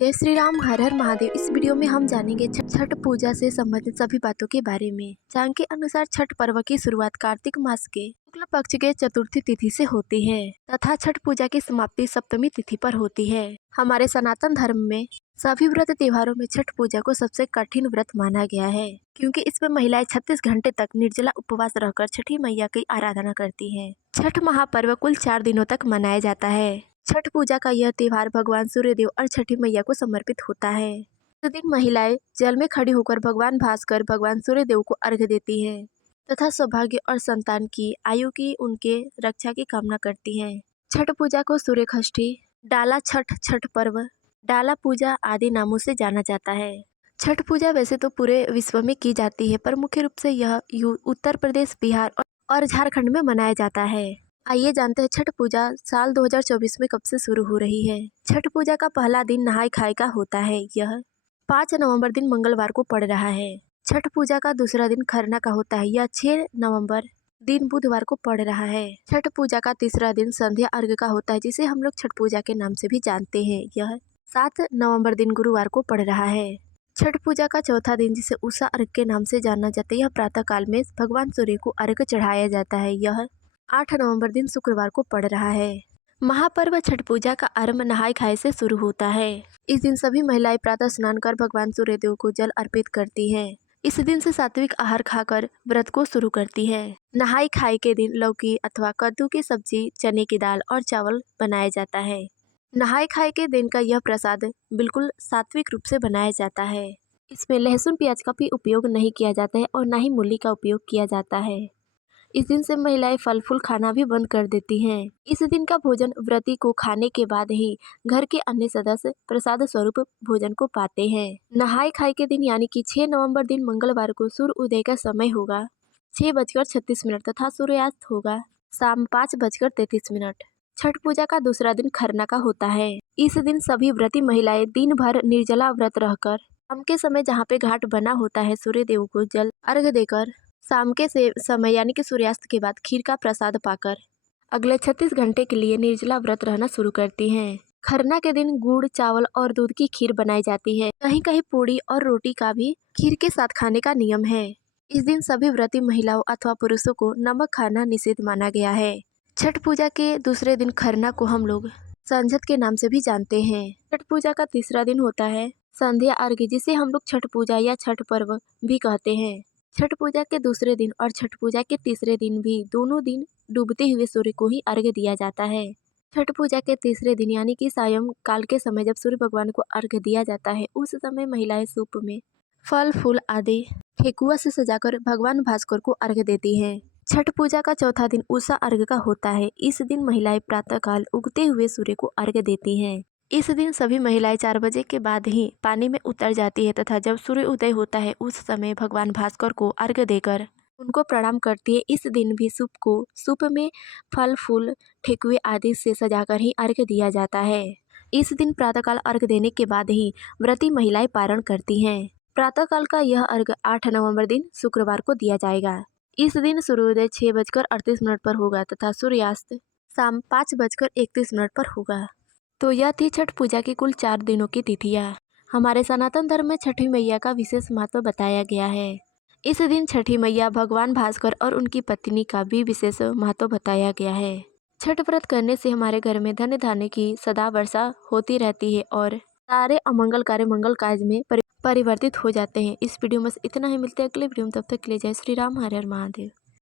जय श्री राम, हर हर महादेव। इस वीडियो में हम जानेंगे छठ पूजा से संबंधित सभी बातों के बारे में। चांद के अनुसार छठ पर्व की शुरुआत कार्तिक मास के शुक्ल पक्ष के चतुर्थी तिथि से होती है तथा छठ पूजा की समाप्ति सप्तमी तिथि पर होती है। हमारे सनातन धर्म में सभी व्रत त्योहारों में छठ पूजा को सबसे कठिन व्रत माना गया है, क्योंकि इसमें महिलाएं 36 घंटे तक निर्जला उपवास रहकर छठी मैया की आराधना करती हैं। छठ महापर्व कुल 4 दिनों तक मनाया जाता है। छठ पूजा का यह त्योहार भगवान सूर्यदेव और छठी मैया को समर्पित होता है। इस दिन महिलाएं जल में खड़ी होकर भगवान भास्कर भगवान सूर्यदेव को अर्घ्य देती हैं तथा सौभाग्य और संतान की आयु की उनके रक्षा की कामना करती हैं। छठ पूजा को सूर्य षष्ठी, डाला छठ, छठ पर्व, डाला पूजा आदि नामों से जाना जाता है। छठ पूजा वैसे तो पूरे विश्व में की जाती है, पर मुख्य रूप से यह उत्तर प्रदेश, बिहार और झारखंड में मनाया जाता है। आइए जानते हैं छठ पूजा साल 2024 में कब से शुरू हो रही है। छठ पूजा का पहला दिन नहाय खाए का होता है। यह 5 नवंबर दिन मंगलवार को पड़ रहा है। छठ पूजा का दूसरा दिन खरना का होता है। यह 6 नवंबर दिन बुधवार को पड़ रहा है। छठ पूजा का तीसरा दिन संध्या अर्घ्य का होता है, जिसे हम लोग छठ पूजा के नाम से भी जानते हैं। यह 7 नवंबर दिन गुरुवार को पड़ रहा है। छठ पूजा का चौथा दिन, जिसे उषा अर्घ्य के नाम से जाना जाता है, यह प्रातः काल में भगवान सूर्य को अर्घ्य चढ़ाया जाता है। यह 8 नवंबर दिन शुक्रवार को पड़ रहा है। महापर्व छठ पूजा का आरंभ नहाय खाए से शुरू होता है। इस दिन सभी महिलाएं प्रातः स्नान कर भगवान सूर्यदेव को जल अर्पित करती हैं। इस दिन से सात्विक आहार खाकर व्रत को शुरू करती है। नहाय खाए के दिन लौकी अथवा कद्दू की सब्जी, चने की दाल और चावल बनाया जाता है। नहाय खाए के दिन का यह प्रसाद बिल्कुल सात्विक रूप से बनाया जाता है। इसमें लहसुन प्याज का भी उपयोग नहीं किया जाता है और न ही मूली का उपयोग किया जाता है। इस दिन से महिलाएं फल फूल खाना भी बंद कर देती हैं। इस दिन का भोजन व्रती को खाने के बाद ही घर के अन्य सदस्य प्रसाद स्वरूप भोजन को पाते हैं। नहाय खाए के दिन यानी कि 6 नवंबर दिन मंगलवार को सूर्य उदय का समय होगा 6:36 तथा सूर्यास्त होगा शाम 5:33। छठ पूजा का दूसरा दिन खरना का होता है। इस दिन सभी व्रती महिलाएं दिन भर निर्जला व्रत रहकर शाम के समय जहाँ पे घाट बना होता है, सूर्य देव को जल अर्घ्य देकर शाम के समय यानी कि सूर्यास्त के बाद खीर का प्रसाद पाकर अगले 36 घंटे के लिए निर्जला व्रत रहना शुरू करती हैं। खरना के दिन गुड़, चावल और दूध की खीर बनाई जाती है। कहीं कहीं पूड़ी और रोटी का भी खीर के साथ खाने का नियम है। इस दिन सभी व्रती महिलाओं अथवा पुरुषों को नमक खाना निषिद्ध माना गया है। छठ पूजा के दूसरे दिन खरना को हम लोग संझत के नाम से भी जानते हैं। छठ पूजा का तीसरा दिन होता है संध्या अर्घ्य, जिसे हम लोग छठ पूजा या छठ पर्व भी कहते हैं। छठ पूजा के दूसरे दिन और छठ पूजा के तीसरे दिन भी दोनों दिन डूबते हुए सूर्य को ही अर्घ्य दिया जाता है। छठ पूजा के तीसरे दिन यानी कि सायं काल के समय जब सूर्य भगवान को अर्घ्य दिया जाता है, उस समय महिलाएं सूप में फल फूल आदि ठेकुआ से सजाकर भगवान भास्कर को अर्घ्य देती हैं। छठ पूजा का चौथा दिन उषा अर्घ्य का होता है। इस दिन महिलाएं प्रातःकाल उगते हुए सूर्य को अर्घ्य देती हैं। इस दिन सभी महिलाएं 4 बजे के बाद ही पानी में उतर जाती है तथा जब सूर्य उदय होता है उस समय भगवान भास्कर को अर्घ्य देकर उनको प्रणाम करती है। इस दिन भी सूप में फल फूल ठेकुए आदि से सजाकर ही अर्घ्य दिया जाता है। इस दिन प्रातःकाल अर्घ्य देने के बाद ही व्रती महिलाएं पारण करती हैं। प्रातःकाल का यह अर्घ्य 8 नवंबर दिन शुक्रवार को दिया जाएगा। इस दिन सूर्योदय 6:38 पर होगा तथा सूर्यास्त शाम 5:31 पर होगा। तो यह थी छठ पूजा की कुल 4 दिनों की तिथियाँ। हमारे सनातन धर्म में छठी मैया का विशेष महत्व बताया गया है। इस दिन छठी मैया, भगवान भास्कर और उनकी पत्नी का भी विशेष महत्व बताया गया है। छठ व्रत करने से हमारे घर में धन धान्य की सदा वर्षा होती रहती है और सारे अमंगल कार्य मंगल कार्य में परिवर्तित हो जाते हैं। इस वीडियो में इतना ही। मिलते हैं अगले वीडियो में, तब तक के लिए जय श्री राम, हर हर महादेव।